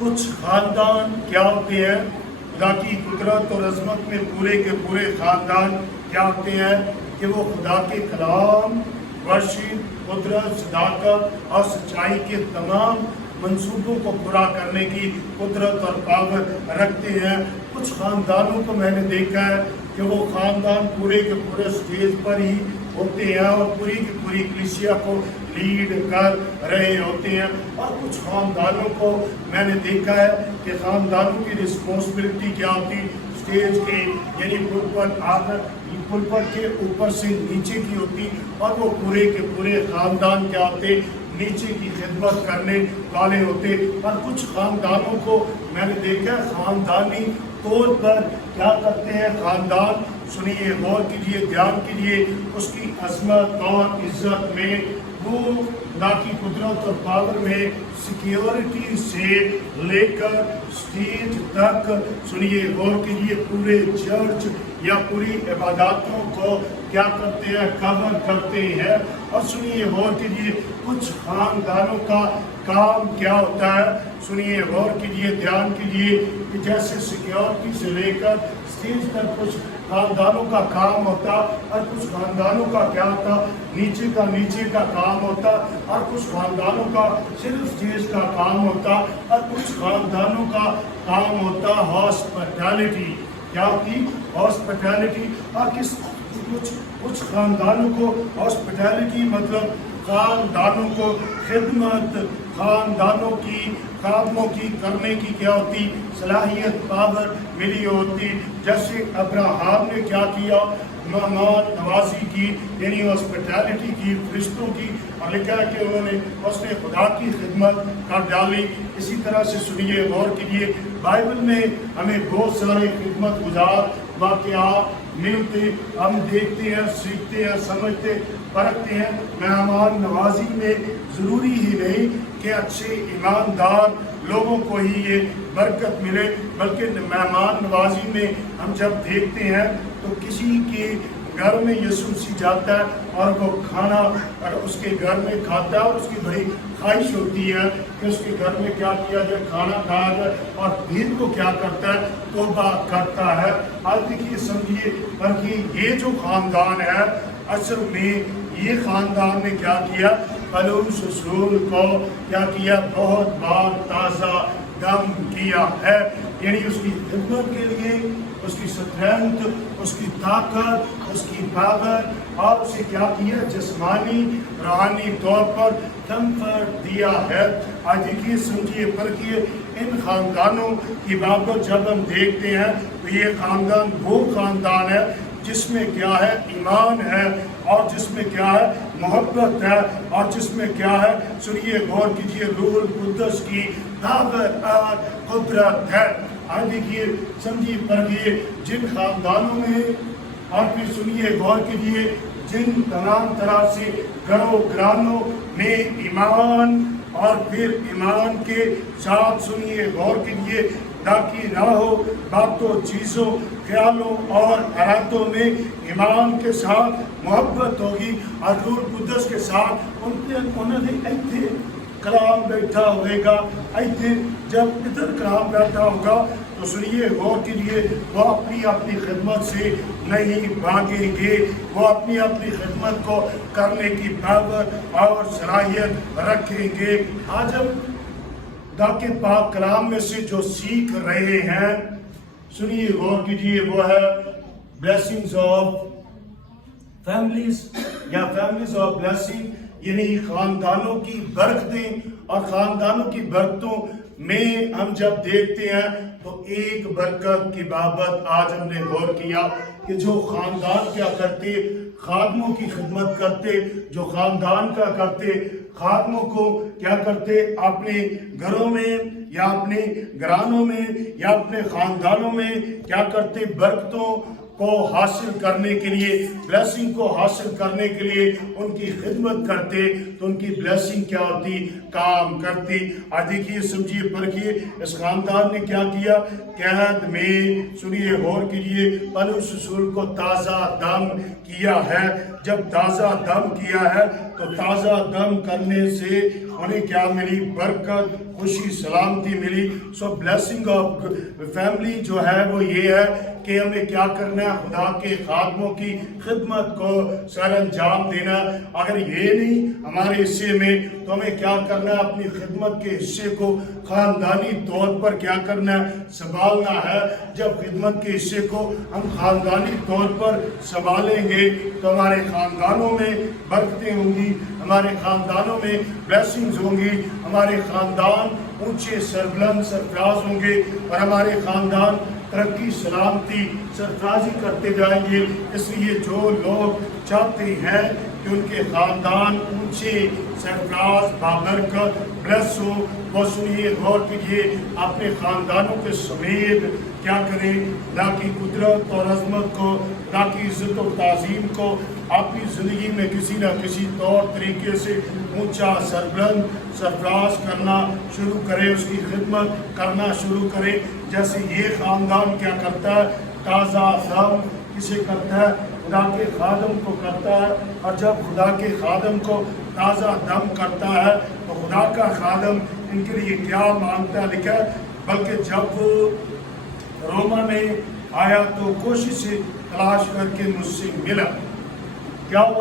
कुछ खानदान क्या होते हैं, खुदा की कुदरत और अजमत में पूरे के पूरे खानदान क्या होते हैं कि वो खुदा के कलाम, वर्शिप, कुदरत, सदाकत और सच्चाई के तमाम मंसूबों को पूरा करने की कुदरत और पावर रखते हैं। कुछ खानदानों को मैंने देखा है कि वो खानदान पूरे के पूरे स्टेज पर ही होते हैं और पूरी की पूरी कलीसिया को लीड कर रहे होते हैं। और कुछ खानदानों को मैंने देखा है कि खानदानों की रिस्पॉन्सिबिलिटी क्या होती, स्टेज के यानी पुलपट के ऊपर से नीचे की होती, और वो पूरे के पूरे खानदान क्या होते, नीचे की खिदमत करने वाले होते। और कुछ खानदानों को मैंने देखा खानदानी तौर पर क्या करते हैं, खानदान सुनिए, गौर कीजिए, ध्यान कीजिए, उसकी अजमत और इज्जत में वो खुदा की कुदरत और पावर में सिक्योरिटी से लेकर स्टेज तक सुनिए, गौर कीजिए, पूरे चर्च या पूरी इबादतों को क्या करते हैं, कवर करते हैं। और सुनिए, गौर कीजिए, कुछ खानदानों का काम क्या होता है, सुनिए, गौर कीजिए, ध्यान कीजिए कि जैसे सिक्योरिटी से लेकर स्टेज तक कुछ खानदानों का काम होता और कुछ खानदानों का क्या होता, नीचे का काम होता, और कुछ खानदानों का सिर्फ स्टेज का काम होता, और कुछ खानदानों का काम होता हॉस्पिटैलिटी। क्या होती, हॉस्पिटैलिटी। और कुछ खानदानों को हॉस्पिटैलिटी मतलब खानदानों को खिदमत, खानदानों की कामों की करने की क्या होती, सलाहियत, पावर मिली होती। जैसे अब्राहम ने क्या किया, मेहमान नवाजी की यानी हॉस्पिटैलिटी की, फरिश्तों की, और लिखा है कि उसने खुदा की खिदमत कर डाली। इसी तरह से सुनिए, गौर कीजिए, बाइबल में हमें बहुत सारे खिदमत गुजार वाक़यात मिलते, हम देखते हैं, सीखते हैं, समझते, परखते हैं। मेहमान नवाजी में ज़रूरी ही नहीं कि अच्छे ईमानदार लोगों को ही ये बरकत मिले, बल्कि मेहमान नवाजी में हम जब देखते हैं तो किसी के घर में यीशु मसीह जाता है और वो खाना और उसके घर में खाता है, और उसकी बड़ी ख्वाहिश होती है कि उसके घर में क्या किया जाए, खाना खाया जाए, और दिन को क्या करता है, तौबा करता है। आज देखिए, समझिए, बल्कि ये जो खानदान है, असल में ये खानदान ने क्या किया, पौलुस रसूल को क्या किया, बहुत बार ताज़ा दम किया है, यानी उसकी खिदमत के लिए, उसकी स्ट्रेंथ, उसकी ताकत, उसकी पावर, और उसे क्या किया, जिस्मानी रूहानी तौर पर कंफर्ट दिया है। आज देखिए, समझिए, परखिए, इन खानदानों की बाबत जब हम देखते हैं तो ये खानदान वो खानदान है जिसमें क्या है, ईमान है, और जिसमें क्या है, मोहब्बत है, और जिसमें क्या है, सुनिए, गौर कीजिए, रूह कुद्दस की ताकत और कुदरत है। आज देखिए, समझिए, पढ़िए, जिन खानदानों में, और फिर सुनिए, गौर कीजिए, जिन तमाम तरह से घरानों में ईमान, और फिर ईमान के साथ सुनिए, गौर कीजिए, ताकि ना हो बातों, चीज़ों, ख्यालों और इरादों में ईमान के साथ मोहब्बत होगी, और रूह कुद्दस के साथ उन्होंने ऐसे कलाम बैठा होगा, ऐसे जब इधर कलाम बैठा होगा तो सुनिए, गौर कीजिए, वो अपनी अपनी खिदमत से नहीं भागेंगे, वो अपनी अपनी खिदमत को करने की पावर और सलाहियत रखेंगे। आज हम खुदा के पाक कलाम में से जो सीख रहे हैं, सुनिए, गौर कीजिए, वो है ब्लेसिंग्स ऑफ फैमिलीज या फैमिलीज ऑफ ब्लेसिंग, यानी खानदानों की बरकतें। और खानदानों की बरकतों में हम जब देखते हैं तो एक बरकत की बाबत आज हमने गौर किया कि जो खानदान क्या करते, खादमों की खिदमत करते, जो खानदान क्या करते, खादमों को क्या करते, अपने घरों में या अपने घरानों में या अपने खानदानों में क्या करते, बरकतों को हासिल करने के लिए, ब्लेसिंग को हासिल करने के लिए उनकी खिदमत करते, तो उनकी ब्लेसिंग क्या होती, काम करती। आज देखिए, समझिए, परखिए, इस खानदान ने क्या किया, कैद में, सुनिए, गौर कीजिए, पौलुस रसूल को ताज़ा दम کیا ہے. جب تازہ دم کیا ہے تو تازہ دم کرنے سے انہیں کیا ملی؟ برکت، خوشی، سلامتی ملی. سو بلیسنگ آف فیملی جو ہے وہ یہ ہے کہ ہمیں کیا کرنا ہے؟ خدا کے خادموں کی خدمت کو سر انجام دینا. اگر یہ نہیں ہمارے حصے میں تو ہمیں کیا کرنا ہے؟ اپنی خدمت کے حصے کو خاندانی طور پر کیا کرنا ہے؟ سنبھالنا ہے. جب خدمت کے حصے کو ہم خاندانی طور پر سنبھالیں گے تو ہمارے خاندانوں میں برکتیں ہوں گی، ہمارے خاندانوں میں بلیسنگز ہوں گی، ہمارے خاندان اونچے سربلند سرفراز ہوں گے اور ہمارے خاندان ترقی، سلامتی، سرفرازی کرتے جائیں گے. اس لیے جو لوگ چاہتے ہیں کہ ان کے خاندان اونچے سرفراز بابرکت بلیس ہو، وہ سنیے، غور کیجیے، اپنے خاندانوں کے سمیت کیا کریں؟ خدا کی قدرت اور عظمت کو، خدا کی عزت و تعظیم کو اپنی زندگی میں کسی نہ کسی طور طریقے سے اونچا سربلند سرفراز کرنا شروع کرے، اس کی خدمت کرنا شروع کرے. جیسے یہ خاندان کیا کرتا ہے؟ تازہ دم کسے کرتا ہے؟ خدا کے خادم کو کرتا ہے. اور جب خدا کے خادم کو تازہ دم کرتا ہے تو خدا کا خادم ان کے لیے کیا مانگتا ہے؟ لکھا ہے بلکہ جب وہ روما میں آیا تو کوشش سے تلاش کر کے مجھ سے ملا. کیا ہوا؟